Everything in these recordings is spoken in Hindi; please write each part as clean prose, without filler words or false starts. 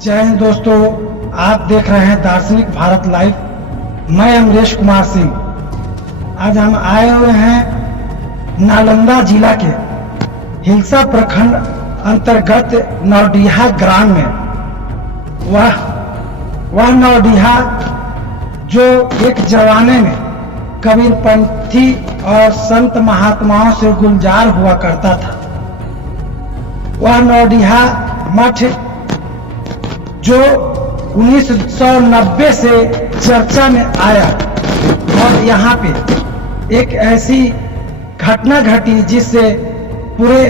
जय हिंद दोस्तों, आप देख रहे हैं दार्शनिक भारत लाइव। मैं अमरेश कुमार सिंह। आज हम आए हुए हैं नालंदा जिला के हिलसा प्रखंड अंतर्गत नौडीहा ग्राम में। वह नौडीहा जो एक जमाने में कबीरपंथी और संत महात्माओं से गुलजार हुआ करता था। वह नौडीहा मठ जो 1990 से चर्चा में आया और यहाँ पे एक ऐसी घटना घटी जिससे पूरे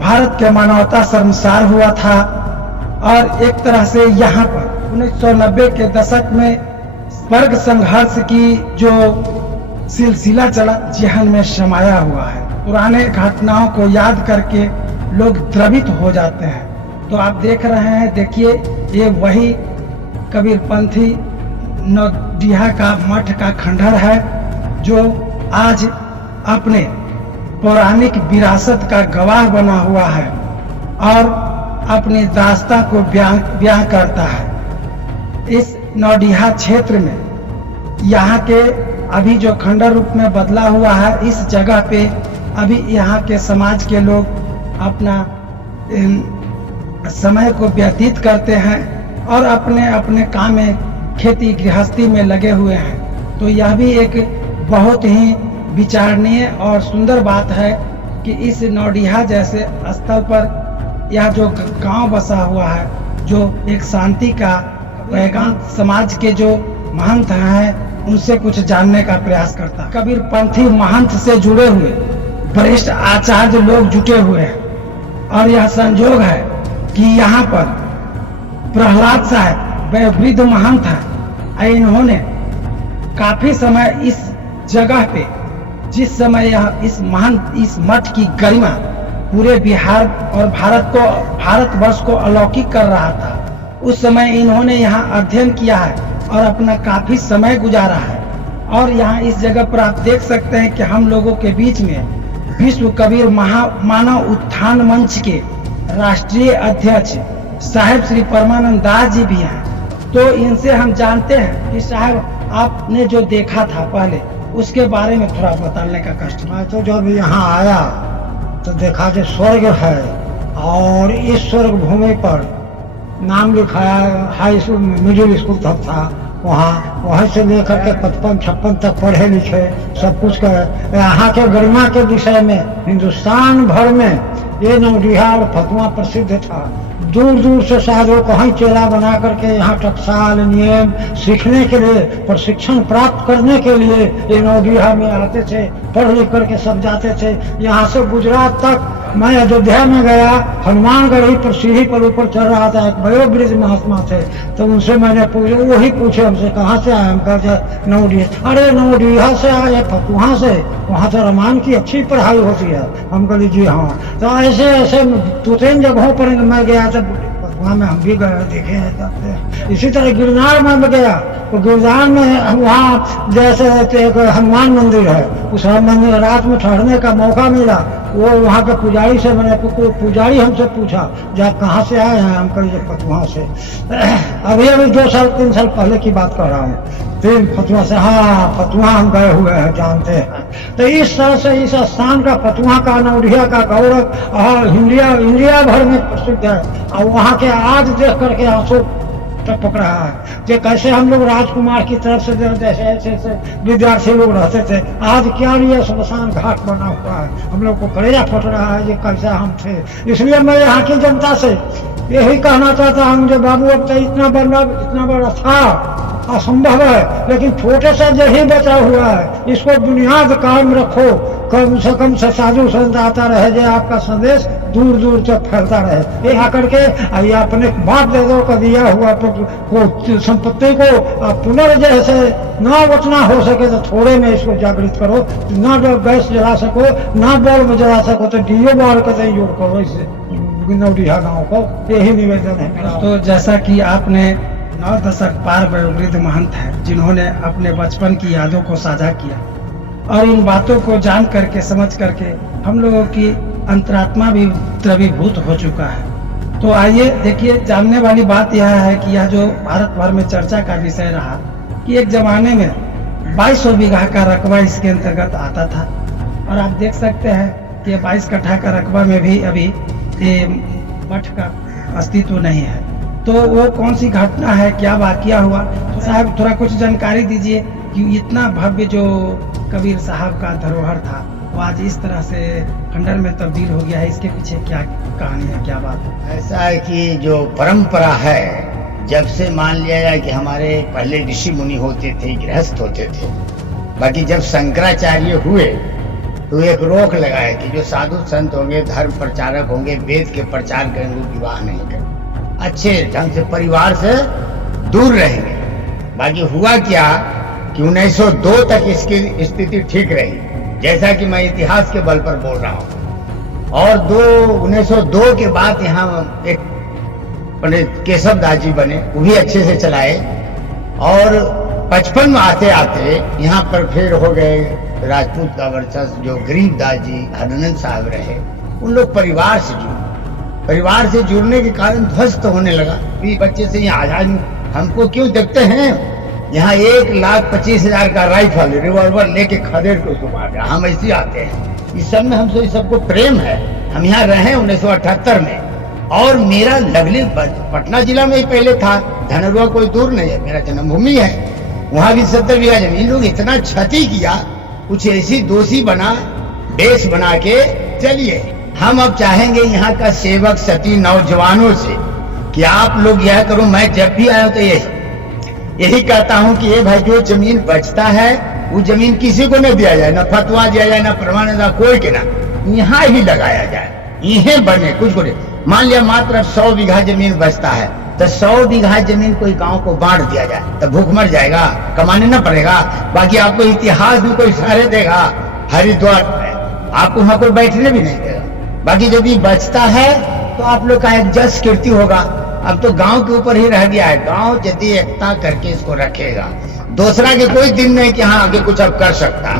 भारत के मानवता शर्मसार हुआ था। और एक तरह से यहाँ पर 1990 के दशक में वर्ग संघर्ष की जो सिलसिला चला जहन में समाया हुआ है। पुराने घटनाओं को याद करके लोग द्रवित हो जाते हैं। तो आप देख रहे हैं, देखिए ये वही कबीरपंथी नौडीहा का मठ का खंडहर है जो आज अपने पौराणिक विरासत का गवाह बना हुआ है और अपनी दास्तां को बयां करता है। इस नौडीहा क्षेत्र में यहाँ के अभी जो खंडहर रूप में बदला हुआ है, इस जगह पे अभी यहाँ के समाज के लोग अपना समय को व्यतीत करते हैं और अपने अपने काम में खेती गृहस्थी में लगे हुए हैं। तो यह भी एक बहुत ही विचारणीय और सुंदर बात है कि इस नौडीहा जैसे स्थल पर यह जो गांव बसा हुआ है, जो एक शांति का पैगाम समाज के जो महंत हैं उनसे कुछ जानने का प्रयास करता है। कबीरपंथी महंत से जुड़े हुए वरिष्ठ आचार्य लोग जुटे हुए हैं और यह संजोग है कि यहाँ पर प्रहलाद साहब वह वृद्ध महंत है। इन्होंने काफी समय इस जगह पे, जिस समय यह इस मठ की गरिमा पूरे बिहार और भारतवर्ष को अलौकिक कर रहा था, उस समय इन्होंने यहाँ अध्ययन किया है और अपना काफी समय गुजारा है। और यहाँ इस जगह पर आप देख सकते हैं कि हम लोगों के बीच में विश्व कबीर मानव उत्थान मंच के राष्ट्रीय अध्यक्ष साहेब श्री परमानंद दास जी भी हैं। तो इनसे हम जानते हैं कि साहब आपने जो देखा था पहले उसके बारे में थोड़ा बताने का कष्ट। मैं तो जब यहाँ आया तो देखा जो स्वर्ग है और इस स्वर्ग भूमि पर नाम लिखाया हाई स्कूल मिडिल स्कूल तक था। वहाँ से लेकर के 55-56 तक पढ़े लिखे सब कुछ कर। यहाँ के गरिमा के विषय में हिंदुस्तान भर में ये नौडीहा और फतुहा प्रसिद्ध था। दूर दूर से साधु कहीं चेला बना करके यहाँ टकसाल नियम सीखने के लिए, प्रशिक्षण प्राप्त करने के लिए ये नौडीहा में आते थे, पढ़ लिख करके सब जाते थे। यहाँ से गुजरात तक मैं अयोध्या में गया, हनुमानगढ़ी पर सीढ़ी पर ऊपर चढ़ रहा था, एक वयोवृद्ध महात्मा थे। तो उनसे मैंने पूछा, वही पूछे हमसे कहाँ से आए। हम कहते नौडीहा। अरे नौडीहा से आए, फतुहा से, वहाँ तो रामायण की अच्छी पढ़ाई होती है। हम कहली जी हाँ। तो ऐसे ऐसे 2-3 जगहों पर मैं गया था। फतुहा में हम भी गए, देखे हैं। इसी तरह गिरनार में गया तो गिरनार में वहाँ जैसे एक हनुमान मंदिर है, उस मंदिर रात में ठहरने का मौका मिला। वो वहाँ के पुजारी से मैंने पुजारी हमसे पूछा जो आप कहाँ से आए हैं। हम कहे फतुहा से। अभी 2-3 साल पहले की बात कर रहा हूँ। फिर फतुहा से, हाँ फतुहा हम गए हुए हैं, जानते हैं। तो इस तरह से इस स्थान का, फतुहा का, नौडीहा का गौरव और इंडिया भर में प्रसिद्ध है। और वहाँ के आज देख करके आंसू टपक रहा है कि कैसे हम लोग राजकुमार की तरफ से जैसे ऐसे विद्यार्थी लोग रहते थे, आज क्या लिए श्मशान घाट बना हुआ है। हम लोग को कलेजा फट रहा है ये कैसा हम थे। इसलिए मैं यहाँ की जनता से यही कहना चाहता हूँ जो बाबू अब तो इतना बड़ा था असंभव है, लेकिन छोटे से यही बचा हुआ है, इसको बुनियाद कायम रखो। कम से कम से साधु संत आता रहे जो आपका संदेश दूर दूर तक फैलता रहे। ये आकर के ये अपने बाप दादों का दिया हुआ को संपत्ति को पुनर्जैसे न बचना हो सके तो थोड़े में इसको जागृत करो। न गैस जला सको, न बल्ब जला सको तो डीओ बार का योग करो इससे नौडीहा गाँव को। यही निवेदन है। तो जैसा कि आपने 9 दशक पार वयोवृद्ध महंत है जिन्होंने अपने बचपन की यादों को साझा किया और इन बातों को जान करके समझ करके हम लोगों की अंतरात्मा भी द्रवीभूत हो चुका है। तो आइए देखिए, जानने वाली बात यह है कि यह जो भारत भर में चर्चा का विषय रहा कि एक जमाने में 2200 बीघा का रकबा इसके अंतर्गत आता था, और आप देख सकते हैं कि 22 कट्ठा का रकबा में भी अभी ये मठ का अस्तित्व नहीं है। तो वो कौन सी घटना है, क्या वाकया हुआ, तो साहब थोड़ा कुछ जानकारी दीजिए कि इतना भव्य जो कबीर साहब का धरोहर था वो आज इस तरह से खंडर में तब्दील हो गया है, इसके पीछे क्या कहानी है, क्या बात है? ऐसा है कि जो परंपरा है, जब से मान लिया जाए कि हमारे पहले ऋषि मुनि होते थे, गृहस्थ होते थे, बाकी जब शंकराचार्य हुए तो एक रोक लगाए कि जो साधु संत होंगे, धर्म प्रचारक होंगे, वेद के प्रचार करेंगे, वो विवाह नहीं करेंगे, अच्छे ढंग से परिवार से दूर रहेंगे। बाकी हुआ क्या कि 1902 तक इसकी स्थिति ठीक रही, जैसा कि मैं इतिहास के बल पर बोल रहा हूँ। और 1902 के बाद यहाँ एक पंडित केशव दास जी बने, वो भी अच्छे से चलाए। और 55 में आते आते यहाँ पर फिर हो गए राजपूत का वर्चस्व, जो गरीब दास जी हरनंद साहब रहे, उन लोग परिवार से जुड़े। परिवार से जुड़ने के कारण ध्वस्त होने लगा। भी बच्चे से यहाँ आजाद हमको क्यों देखते हैं, यहाँ 1,25,000 का राइफल रिवॉल्वर लेके खदेड़ के उसको मार रहा, हम ऐसे आते हैं। इस सब में हमसे इस सबको प्रेम है। हम यहाँ रहे 1978 में, और मेरा लगली पटना जिला में ही पहले था, धनरुआ कोई दूर नहीं है, मेरा जन्मभूमि है, वहां भी 70 बीघा जमीन। लोग इतना क्षति किया, कुछ ऐसी दोषी बना, देश बना के चलिए। हम अब चाहेंगे यहाँ का सेवक सती नौजवानों से कि आप लोग यह करो। मैं जब भी आया तो यही कहता हूँ कि ये भाई जो जमीन बचता है वो जमीन किसी को न दिया जाए, न फतवा दिया जाए, न प्रमाण, न कोई के ना, यहाँ ही लगाया जाए, यहीं बने कुछ को। मान लिया मात्र 100 बीघा जमीन बचता है, तो 100 बीघा जमीन कोई गांव को बांट दिया जाए, तो भूख मर जाएगा, कमाने न पड़ेगा। बाकी आपको इतिहास में कोई सहारे देगा, हरिद्वार में आपको वहां कोई बैठने भी नहीं देगा। बाकी जब ये बचता है तो आप लोग का एक जस कीर्ति होगा। अब तो गांव के ऊपर ही रह गया है, गांव यदि एकता करके इसको रखेगा, दूसरा के कोई दिन नहीं कि हाँ आगे कुछ अब कर सकता।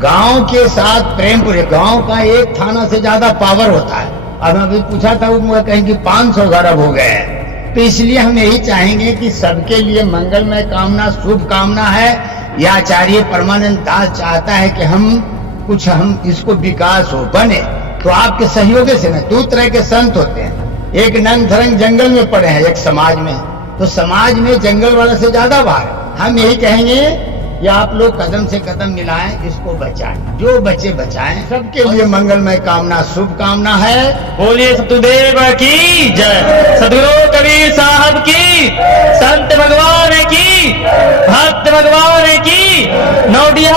गांव के साथ प्रेम पूरे, गांव का एक थाना से ज्यादा पावर होता है। अब अभी पूछा था, वो कहें कि 500 घर अब हो गए हैं। तो इसलिए हम यही चाहेंगे कि सबके लिए मंगलमय कामना, शुभ कामना है। यह आचार्य परमानंद दास चाहता है कि हम इसको विकास हो, बने। तो आपके सहयोग से ना, 2 तरह के संत होते हैं, एक नंग धरंग जंगल में पड़े हैं, एक समाज में। तो समाज में जंगल वाला से ज्यादा बाहर। हम यही कहेंगे कि आप लोग कदम से कदम मिलाएं, इसको बचाएं, जो बच्चे बचाएं। सबके लिए मंगलमय कामना, शुभ कामना है। बोलिए सतगुरुदेव की जय, सतगुरु कबीर साहब की, संत भगवान की, भक्त भगवान की, नौडिया